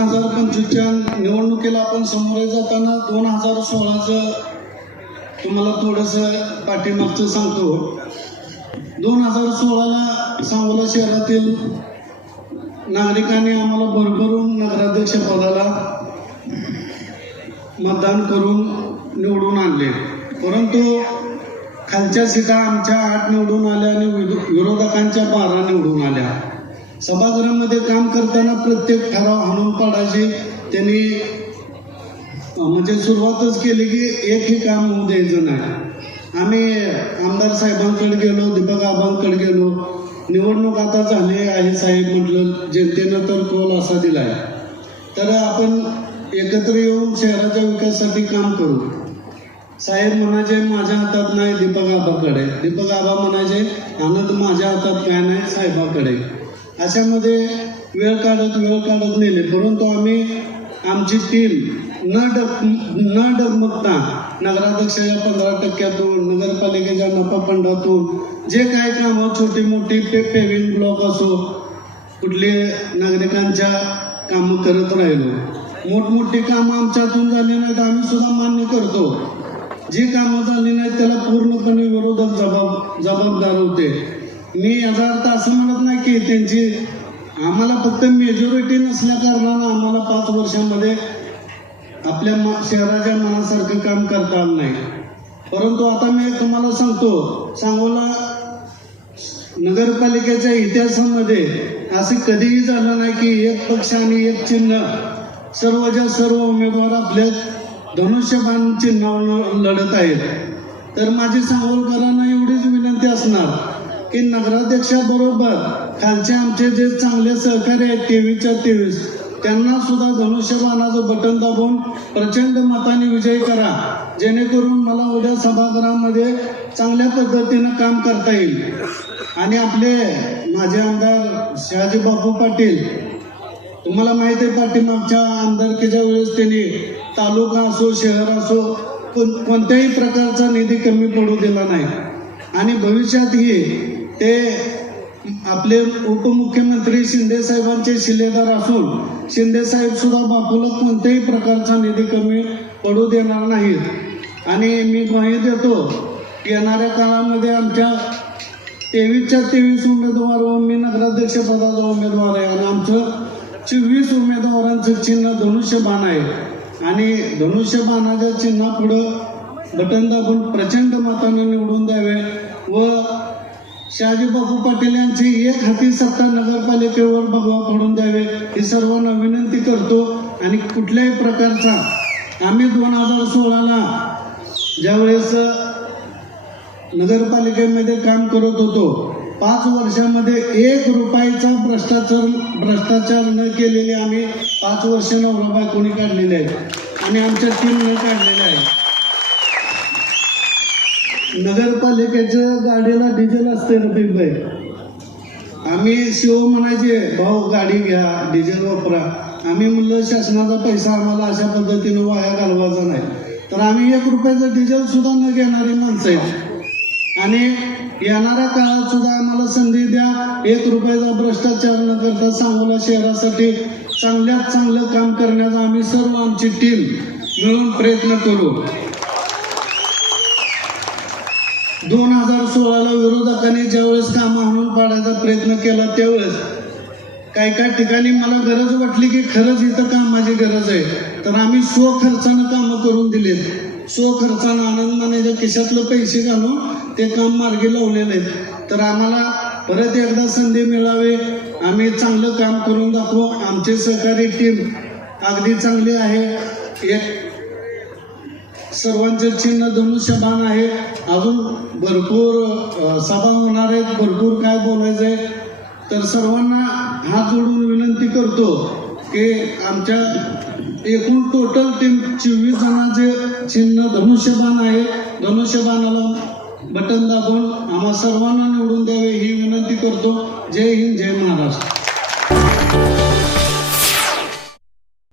हजार पंचवीसच्या निवडणुकीला आपण समोर जाताना दोन हजार सोळाचं तुम्हाला थोडस पाठीमागचं सांगतो दोन हजार सोळाला सांगोला शहरातील नागरिकांनी आम्हाला भरभरून नगराध्यक्ष पदाला मतदान करून निवडून आणले परंतु खालच्या सीटा आमच्या आठ निवडून आल्या आणि विरोधकांच्या बारा निवडून आल्या सभागृहामध्ये काम करताना प्रत्येक ठराव आणून पाडायचे त्यांनी म्हणजे सुरुवातच केली की एकही काम होऊ द्यायचं नाही आम्ही आमदार साहेबांकडे गेलो दीपक आबांकडे गेलो निवडणूक आता झाली आहे साहेब म्हटलं जनतेनं तर कोल असा दिला तर आपण एकत्र येऊन शहराच्या विकासासाठी काम करू साहेब म्हणायचे माझ्या हातात नाही दीपक आबाकडे दीपक आबा म्हणायचे आनंद माझ्या हातात काय नाही साहेबाकडे अशामध्ये वेळ काढत वेळ काढत नेले परंतु आम्ही आमची टीम न डग न डगमगता नगराध्यक्षाच्या पंधरा टक्क्यातून नगरपालिकेच्या नफा फंडातून जे काही कामं छोटी मोठी पे पेविंग ब्लॉक असो कुठले नागरिकांच्या कामं करत राहिलो मोठमोठी कामं आमच्यातून झाली नाहीत आम्ही सुद्धा मान्य करतो जी कामं झाली नाहीत त्याला पूर्णपणे विरोधक जबाब जबाबदार होते मी याचा अर्थ असं म्हणत नाही की त्यांची आम्हाला फक्त मेजॉरिटी नसल्या कारणानं आम्हाला पाच वर्षामध्ये आपल्या मा शहराच्या मनासारखं काम करता आलं नाही परंतु आता मी तुम्हाला सांगतो सांगोला नगरपालिकेच्या इतिहासामध्ये असे कधीही झालं नाही की एक पक्ष आणि एक चिन्ह सर्वच्या सर्व उमेदवार आपल्या धनुष्यबाण चिन्हावर लढत आहेत तर माझी सांगोलकरांना एवढीच विनंती असणार की नगराध्यक्षाबरोबर खालचे आमचे जे चांगले सहकारी आहेत तेवीसच्या तेवीस त्यांना सुद्धा धनुष्यबाणाचं बटन दाबून प्रचंड मताने विजय करा जेणेकरून मला उद्या सभागृहामध्ये चांगल्या पद्धतीनं काम करता येईल आणि आपले माझे आमदार शिवाजी बापू पाटील तुम्हाला माहिती आहे मागच्या आमदारकीच्या वेळेस त्यांनी तालुका असो शहर असो कोणत्याही प्रकारचा निधी कमी पडू दिला नाही आणि भविष्यातही ते आपले उपमुख्यमंत्री शिंदे साहेबांचे शिलेदार असून शिंदे साहेब सुद्धा बापूला कोणत्याही प्रकारचा निधी कमी पडू देणार नाहीत आणि मी ग्वाही देतो येणाऱ्या काळामध्ये आमच्या तेवीसच्या तेवीस उमेदवार व मी पदाचा उमेदवार आहे आणि आमचं चोवीस उमेदवारांचं चिन्ह धनुष्यबाण आहे आणि धनुष्यबाणाच्या चिन्हापुढं बटन दाबून प्रचंड मताने निवडून द्यावे व बापू पाटील यांची एक हाती सत्ता नगरपालिकेवर भगवा पडून द्यावे ही सर्वांना विनंती करतो आणि कुठल्याही प्रकारचा आम्ही दोन हजार सोळाला वेळेस नगरपालिकेमध्ये काम करत होतो पाच वर्षामध्ये एक रुपयाचा भ्रष्टाचार भ्रष्टाचार न केलेले आम्ही पाच वर्ष नवराबाई कोणी काढलेले आहेत आणि आमच्या न काढलेले आहेत नगरपालिकेच्या गाडीला डिझेल असते रफीक भाई आम्ही शिव म्हणायचे भाऊ गाडी घ्या डिझेल वापरा आम्ही म्हणलं शासनाचा पैसा आम्हाला अशा पद्धतीने वाया घालवायचा नाही तर आम्ही एक रुपयाचं डिझेल सुद्धा न घेणारी माणसं आहेत आणि येणाऱ्या काळात सुद्धा आम्हाला संधी द्या एक रुपयाचा भ्रष्टाचार न करता सांगोला शहरासाठी चांगल्यात चांगलं काम करण्याचा आम्ही सर्व आमची टीम मिळून प्रयत्न करू दोन हजार ला विरोधकांनी ज्यावेळेस काम हाणून पाडायचा प्रयत्न केला त्यावेळेस काही काही ठिकाणी मला गरज वाटली की खरंच इथं कामाची गरज आहे तर आम्ही स्व खर्चानं कामं करून दिलेत स्व खर्चानं आनंदाने ज्या खिशातलं पैसे घालून ते काम मार्गी लावलेले आहे तर आम्हाला परत एकदा संधी मिळावी आम्ही चांगलं काम करून दाखवू आमचे सहकारी टीम अगदी चांगली आहे एक सर्वांचे चिन्ह बाण आहे अजून भरपूर सभा होणार आहेत भरपूर काय बोलायचं आहे तर सर्वांना हात जोडून विनंती करतो की आमच्या एकूण टोटल टीम चोवीस जणांचे चिन्ह धनुष्यबाण आहे धनुष्यबाणाला बटन दाबून आम्हा सर्वांना निवडून द्यावे ही विनंती करतो जय हिंद जय महाराष्ट्र